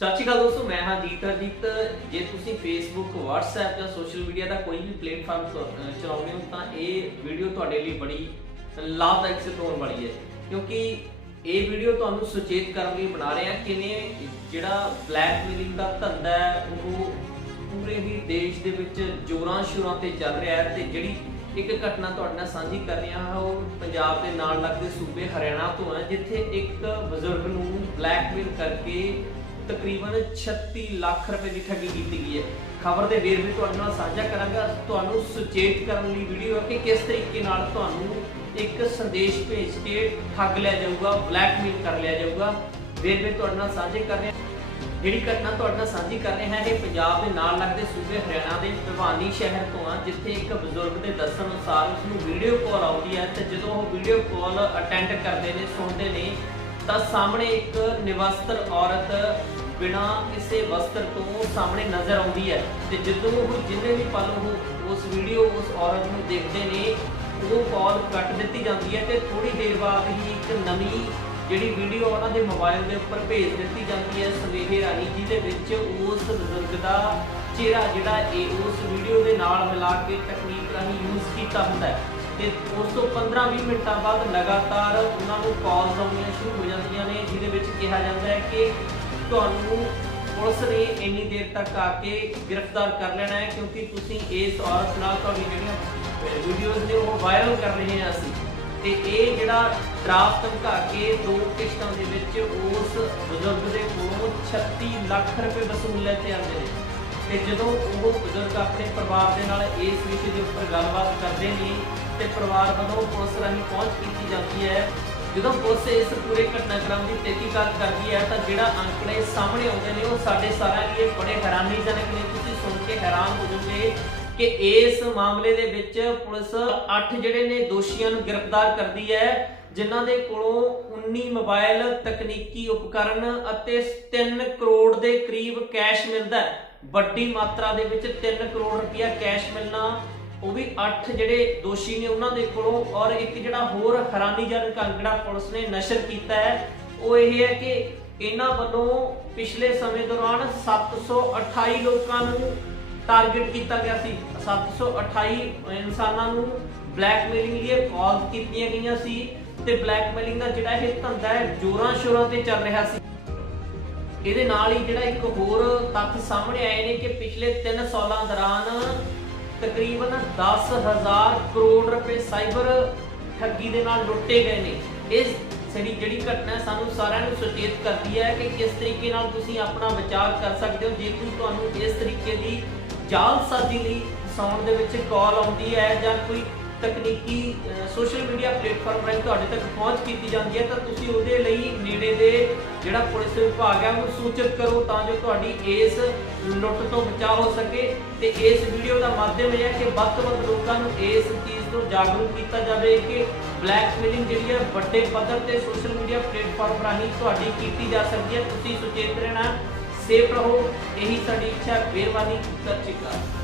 ਸਤਿ ਸ਼੍ਰੀ ਅਕਾਲ ਦੋਸਤੋ, ਮੈਂ ਹਾਂ ਜੀਤ ਹਰਜੀਤ ਜੇ ਤੁਸੀਂ Facebook, WhatsApp ਜਾਂ ਸੋਸ਼ਲ ਮੀਡੀਆ ਦਾ ਕੋਈ ਵੀ ਪਲੇਟਫਾਰਮ ਚਲਾਉਂਦੇ ਹੋ ਤਾਂ ਇਹ ਵੀਡੀਓ ਤੁਹਾਡੇ ਲਈ ਬੜੀ ਲਾਭਦਾਇਕ ਸਿੱਧ ਹੋਣ ਵਾਲੀ ਹੈ। ਕਿਉਂਕਿ ਇਹ ਵੀਡੀਓ ਤੁਹਾਨੂੰ ਸੁਚੇਤ ਕਰਨ ਲਈ ਬਣਾ ਰਹੇ ਹਾਂ ਕਿਵੇਂ ਜਿਹੜਾ ਬਲੈਕਮੇਲਿੰਗ ਦਾ ਧੰਦਾ ਹੈ, ਉਹ ਪੂਰੇ ਹੀ ਦੇਸ਼ ਦੇ ਵਿੱਚ ਜੋਰਾਂ ਸ਼ੋਰਾਂ ਤੇ ਚੱਲ ਰਿਹਾ ਹੈ ਤੇ ਜਿਹੜੀ ਇੱਕ ਘਟਨਾ ਤੁਹਾਡੇ ਨਾਲ ਸਾਂਝੀ ਕਰ ਰਿਹਾ ਹਾਂ, ਉਹ ਪੰਜਾਬ ਦੇ ਨਾਲ ਲੱਗਦੇ ਸੂਬੇ ਹਰਿਆਣਾ ਤੋਂ ਹੈ, ਜਿੱਥੇ ਇੱਕ ਬਜ਼ੁਰਗ ਨੂੰ ਬਲੈਕਮੇਲ ਕਰਕੇ ਤਕਰੀਬਨ 36 ਲੱਖ ਰੁਪਏ ਦੀ ਠੱਗੀ ਕੀਤੀ ਗਈ ਹੈ। ਖਬਰ ਦੇ ਵੇਰਵੇ ਤੁਹਾਡੇ ਨਾਲ ਸਾਂਝਾ ਕਰਾਂਗਾ। ਤੁਹਾਨੂੰ ਸੁਚੇਤ ਕਰਨ ਲਈ ਵੀਡੀਓ ਹੈ ਕਿ ਕਿਸ ਤਰੀਕੇ ਨਾਲ ਤੁਹਾਨੂੰ ਇੱਕ ਸੰਦੇਸ਼ ਭੇਜ ਕੇ ਠੱਗ ਲਿਆ ਜਾਊਗਾ ਬਲੈਕਮੇਲ ਕਰ ਲਿਆ ਜਾਊਗਾ। ਵੇਰਵੇ ਤੁਹਾਡੇ ਨਾਲ ਸਾਂਝੇ ਕਰ ਰਹੇ ਜਿਹੜੀ ਘਟਨਾ ਤੁਹਾਡੇ ਨਾਲ ਸਾਂਝੀ ਕਰ ਰਹੇ ਹਾਂ, ਇਹ ਪੰਜਾਬ ਦੇ ਨਾਲ ਲੱਗਦੇ ਸੂਬੇ ਹਰਿਆਣਾ ਦੇ ਭਵਾਨੀ ਸ਼ਹਿਰ ਤੋਂ ਆ, ਜਿੱਥੇ ਇੱਕ ਬਜ਼ੁਰਗ ਦੇ ਦੱਸਣ ਅਨੁਸਾਰ ਉਸ ਨੂੰ ਵੀਡੀਓ ਕਾਲ ਆਉਂਦੀ ਹੈ ਤੇ ਜਦੋਂ ਉਹ ਵੀਡੀਓ ਕਾਲ ਅਟੈਂਡ ਕਰਦੇ ਨੇ, ਸੁਣਦੇ ਨੇ, ਤਾਂ ਸਾਹਮਣੇ ਇੱਕ ਨਿਵਸਤਰ ਔਰਤ ਬਿਨਾਂ ਕਿਸੇ ਵਸਤਰ ਤੋਂ ਸਾਹਮਣੇ ਨਜ਼ਰ ਆਉਂਦੀ ਹੈ। ਤੇ ਜਦੋਂ ਉਹ ਜਿੰਨੇ ਵੀ ਪਲ ਉਹ ਉਸ ਵੀਡੀਓ, ਉਸ ਔਰਤ ਨੂੰ ਦੇਖਦੇ ਨੇ ਉਹ ਕਾਲ ਕੱਟ ਦਿੱਤੀ ਜਾਂਦੀ ਹੈ ਤੇ ਥੋੜੀ ਦੇਰ ਬਾਅਦ ਹੀ ਇੱਕ ਨਵੀਂ ਜਿਹੜੀ ਵੀਡੀਓ ਉਹਨਾਂ ਦੇ ਮੋਬਾਈਲ ਦੇ ਉੱਪਰ ਭੇਜ ਦਿੱਤੀ ਜਾਂਦੀ ਹੈ ਸਵੇਰੇ ਰਾਹੀਂ, ਜਿਹਦੇ ਵਿੱਚ ਉਸ ਬਜ਼ੁਰਗ ਦਾ ਚਿਹਰਾ ਜਿਹੜਾ ਇਹ ਉਸ ਵੀਡੀਓ ਦੇ ਨਾਲ ਮਿਲਾ ਕੇ ਤਕਨੀਕ ਰਾਹੀਂ ਯੂਜ਼ ਕੀਤਾ ਹੁੰਦਾ ਹੈ। ਤੇ ਉਸ ਤੋਂ 15-20 ਮਿੰਟਾਂ ਬਾਅਦ ਲਗਾਤਾਰ ਉਹਨਾਂ ਨੂੰ ਕਾਲਸ ਆਉਣੀਆਂ ਸ਼ੁਰੂ ਹੋ ਜਾਂਦੀਆਂ ਨੇ, ਜਿਹਦੇ ਵਿੱਚ ਕਿਹਾ ਜਾਂਦਾ ਹੈ ਕਿ ਤੁਹਾਨੂੰ ਪੁਲਿਸ ਨੇ ਇੰਨੀ ਦੇਰ ਤੱਕ ਆ ਕੇ ਗ੍ਰਿਫਤਾਰ ਕਰ ਲੈਣਾ ਹੈ, ਕਿਉਂਕਿ ਤੁਸੀਂ ਇਸ ਔਰਤ ਨਾਲ ਤੁਹਾਡੀ ਜਿਹੜੀਆਂ ਵੀਡੀਓਜ਼ ਨੇ ਉਹ ਵਾਇਰਲ ਕਰ ਰਹੇ ਹਾਂ ਅਸੀਂ। ਤੇ ਇਹ ਜਿਹੜਾ ਡਰਾਫਟ ਧਮਕਾ ਕੇ ਦੋ ਕਿਸ਼ਤਾਂ ਦੇ ਵਿੱਚ ਉਸ ਬਜ਼ੁਰਗ ਦੇ ਕੋਲੋਂ 36 ਲੱਖ ਰੁਪਏ ਵਸੂਲ ਲੈ ਤੇ ਆਉਂਦੇ ਨੇ। ਤੇ ਜਦੋਂ ਉਹ ਬਜ਼ੁਰਗ ਆਪਣੇ ਪਰਿਵਾਰ ਦੇ ਨਾਲ ਇਸ ਵਿਸ਼ੇ ਦੇ ਉੱਪਰ ਗੱਲਬਾਤ ਕਰਦੇ ਨੇ, ਤੇ ਪਰਿਵਾਰ ਵੱਲੋਂ ਪੁਲਿਸ ਰਾਹੀਂ ਪਹੁੰਚ ਕੀਤੀ ਜਾਂਦੀ ਹੈ ਜਦੋਂ ਪੁਲਿਸ ਇਸ ਪੂਰੇ ਘਟਨਾਕ੍ਰਮ ਦੀ ਤਹਿਕੀਕਾਤ ਕਰਦੀ ਹੈ ਤਾਂ ਜਿਹੜਾ ਅੰਕੜੇ ਸਾਹਮਣੇ ਆਉਂਦੇ ਨੇ ਉਹ ਸਾਡੇ ਸਾਰਿਆਂ ਲਈ ਬੜੇ ਹੈਰਾਨੀਜਨਕ ਨੇ। ਤੁਸੀਂ ਸੁਣ ਕੇ ਹੈਰਾਨ ਹੋ ਜਾਓਗੇ ਕਿ ਇਸ ਮਾਮਲੇ ਦੇ ਵਿੱਚ ਪੁਲਿਸ 8 ਜਿਹੜੇ ਨੇ ਦੋਸ਼ੀਆਂ ਨੂੰ ਗ੍ਰਿਫਤਾਰ ਕਰਦੀ ਹੈ, ਜਿਨ੍ਹਾਂ ਦੇ ਕੋਲੋਂ 19 ਮੋਬਾਈਲ, ਤਕਨੀਕੀ ਉਪਕਰਨ ਅਤੇ 3 ਕਰੋੜ ਦੇ ਕਰੀਬ ਕੈਸ਼ ਮਿਲਦਾ ਹੈ। ਵੱਡੀ ਮਾਤਰਾ ਦੇ ਵਿੱਚ 3 ਕਰੋੜ ਰੁਪਇਆ ਕੈਸ਼ ਮਿਲਣਾ ਉਹ ਵੀ 8 ਜਿਹੜੇ ਦੋਸ਼ੀ ਨੇ ਉਹਨਾਂ ਦੇ ਕੋਲੋਂ, ਔਰ ਇੱਕ ਜਿਹੜਾ ਹੋਰ ਹੈਰਾਨੀਜਨਕ ਅੰਕੜਾ ਪੁਲਿਸ ਨੇ ਨਸ਼ਰ ਕੀਤਾ ਹੈ, ਉਹ ਇਹ ਹੈ ਕਿ ਇਹਨਾਂ ਵੱਲੋਂ ਪਿਛਲੇ ਸਮੇਂ ਦੌਰਾਨ 728 ਲੋਕਾਂ ਨੂੰ ਟਾਰਗੇਟ ਕੀਤਾ ਗਿਆ ਸੀ। 728 ਇਨਸਾਨਾਂ ਨੂੰ ਬਲੈਕਮੇਲਿੰਗ ਲਈ ਕਾਲ ਕੀਤੀਆਂ ਗਈਆਂ ਸੀ ਤੇ ਬਲੈਕਮੇਲਿੰਗ ਦਾ ਜਿਹੜਾ ਇਹ ਧੰਦਾ ਹੈ, ਜੋਰਾਂ ਸ਼ੋਰਾਂ ਤੇ ਚੱਲ ਰਿਹਾ ਸੀ। ਇਹਦੇ ਨਾਲ ਹੀ ਜਿਹੜਾ ਇੱਕ ਹੋਰ ਤੱਥ ਸਾਹਮਣੇ ਆਏ ਨੇ ਕਿ ਪਿਛਲੇ 3 ਸਾਲਾਂ ਦੌਰਾਨ ਤਕਰੀਬਨ 10000 ਕਰੋੜ ਰੁਪਏ ਸਾਈਬਰ ਠੱਗੀ ਦੇ ਨਾਲ ਲੁੱਟੇ ਗਏ ਨੇ। ਇਸ ਜਿਹੜੀ ਜਿਹੜੀ ਘਟਨਾ ਸਾਨੂੰ ਸਾਰਿਆਂ ਨੂੰ ਸੁਚੇਤ ਕਰਦੀ ਹੈ ਕਿ ਕਿਸ ਤਰੀਕੇ ਨਾਲ ਤੁਸੀਂ ਆਪਣਾ ਵਿਚਾਰ ਕਰ ਸਕਦੇ ਹੋ। ਜੇ ਕੋਈ ਤੁਹਾਨੂੰ ਇਸ ਤਰੀਕੇ ਦੀ ਜਾਲਸਾਜ਼ੀ ਲਈ ਫਸਾਉਣ ਦੇ ਵਿੱਚ ਕਾਲ ਆਉਂਦੀ ਹੈ ਜਾਂ ਕੋਈ ਤਕਨੀਕੀ ਸੋਸ਼ਲ ਮੀਡੀਆ ਪਲੇਟਫਾਰਮ ਰਾਹੀਂ ਤੁਹਾਡੇ ਤੱਕ ਪਹੁੰਚ ਕੀਤੀ ਜਾਂਦੀ ਹੈ, ਤਾਂ ਤੁਸੀਂ ਉਹਦੇ ਲਈ ਨੇੜੇ ਦੇ ਜਿਹੜਾ ਪੁਲਿਸ ਵਿਭਾਗ ਹੈ, ਉਹਨੂੰ ਸੂਚਿਤ ਕਰੋ ਤਾਂ ਜੋ ਤੁਹਾਡੀ ਇਸ ਲੁੱਟ ਤੋਂ ਬਚਾਅ ਹੋ ਸਕੇ। ਤੇ ਇਸ ਵੀਡੀਓ ਦਾ ਮਾਧਿਅਮ ਇਹ ਹੈ ਕਿ ਵੱਧ ਤੋਂ ਵੱਧ ਲੋਕਾਂ ਨੂੰ ਇਸ ਚੀਜ਼ ਤੋਂ ਜਾਗਰੂਕ ਕੀਤਾ ਜਾਵੇ ਕਿ ਬਲੈਕਮੇਲਿੰਗ ਜਿਹੜੀ ਹੈ ਵੱਡੇ ਪੱਧਰ ਤੇ ਸੋਸ਼ਲ ਮੀਡੀਆ ਪਲੇਟਫਾਰਮ ਰਾਹੀਂ ਤੁਹਾਡੀ ਕੀਤੀ ਜਾ ਸਕਦੀ ਹੈ। ਤੁਸੀਂ ਸੁਚੇਤ ਰਹਿਣਾ ਸੇਫ ਰਹੋ। ਇਹੀ ਸਾਡੀ ਇੱਛਾ ਹੈ। ਮਿਹਰਬਾਨੀ, ਸਤਿ ਸ਼੍ਰੀ ਅਕਾਲ।